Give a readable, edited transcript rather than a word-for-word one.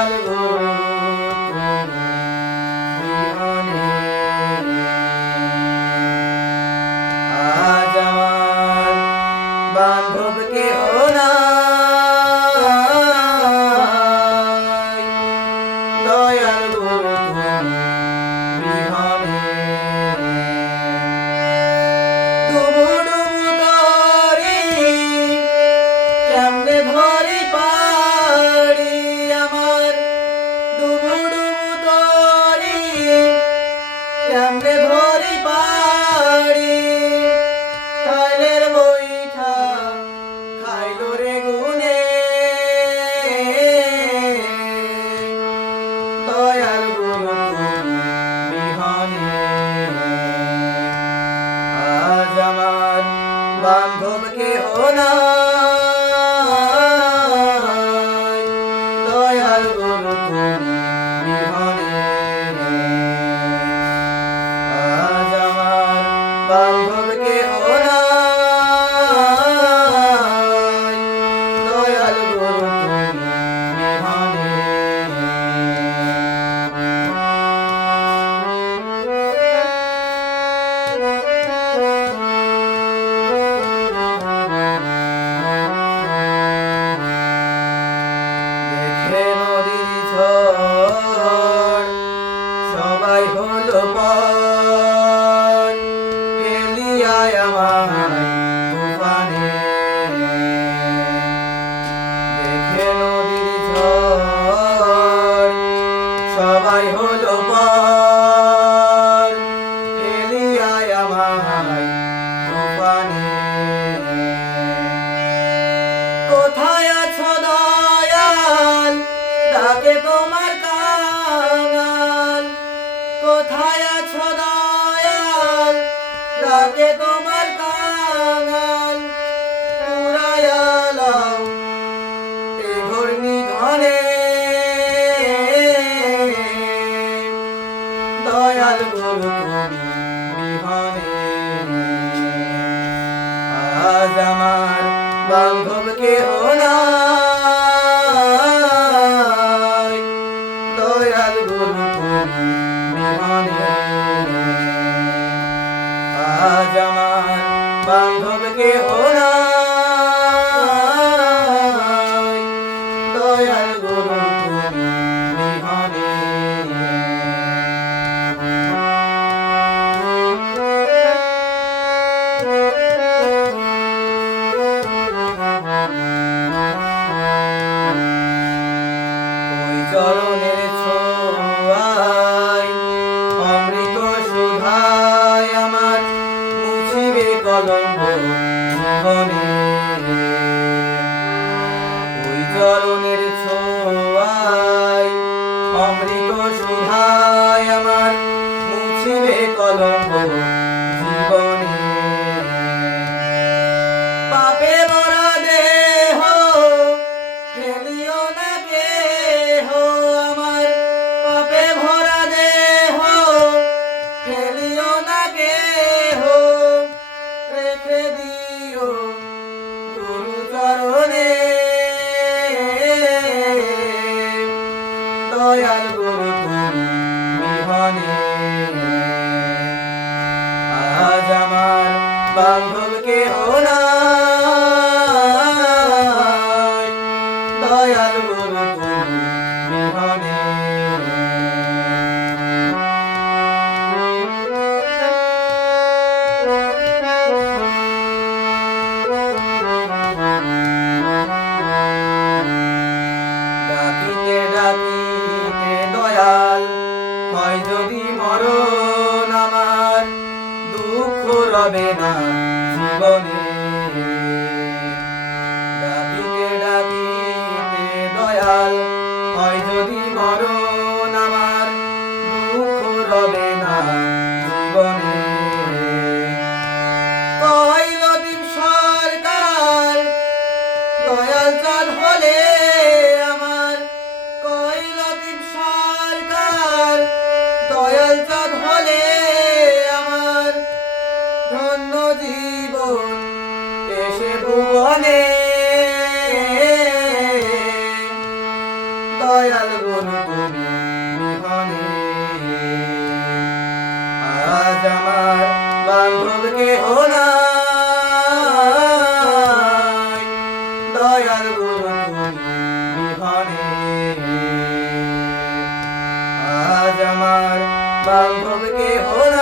দয়াল গুরু তুমি বিহনে আজ আমার বান্ধব কেহ নাই, দয়াল গুরু তুমি বিহনে ডুবু ডুবু তরি কেমনে ধরি পাড়ি আমার, ডুবু ডুবু তরি কেমনে ধরি পাড়ি, খাইলের বৈঠা খাইলো রে গুনে, দয়াল গুরু তুমি বিহনে আজ আমার বান্ধব কেহ নাই, দয়াল গুরু তুমি বিহনে আজ আমার বান্ধব কেহ নাই, দয়াল গুরু তুমি বিহনে নদীর ঝড় সবাই হলো পার, ফেলিয়ায় আমায় তুফানে, দেখে নদীর ঝড় সবাই হলো পার, ফেলিয়ায় আমায় তুফানে, কোথায় আছো দয়াল ডাকে তোমার কাঙাল, কোথায় আছো দয়াল ডাকে তোমার কাঙাল, পুরায়ালাও এ ঘূর্ণি ঘনে, দয়াল গুরু তুমি বিহনে আজ আমার বান্ধব কেহ নাই, দয়াল গুরু তুমি বিহনে আজ আমার বান্ধব কেহ নাই, দয়াল গুরু তুমি বিহনে চরণের ছোঁয়ায় অমৃত সুধায় আমার মুছিবে কলঙ্ক জীবনে, ওই চরণের ছোঁয়ায় অমৃত সুধায় আমার মুছিবে কলঙ্ক জীবনে, পাপে মরা দেহ ফেলিও না কেহ আমার, পাপে ভরা দেহ ফেলিও না কেহ, রেখে দিও গুরু চরণে, দয়াল গুরু তুমি বিহনে আজ আমার বান্ধব কেহ নাই, দয়াল গুরু তুমি বিহনে ডাকিতে ডাকিতে দয়াল হয় যদি মরণ আমার, দুঃখ রবে না জীবনে, ডাকিতে ডাকিতে দয়াল হয় যদি মরণ আমার, দুঃখ রবে না জীবনে, কইল দিন সরকার দয়াল চাঁদ হলে আমার, কইল দিন সরকার দয়াল চাঁদ হলে আমার, ধন্য জীবন এসে ভুবনে, দয়াল কেহ নাই, দয়াল গুরু তুমি বিহনে। আজ আমার বান্ধব কেহ নাই।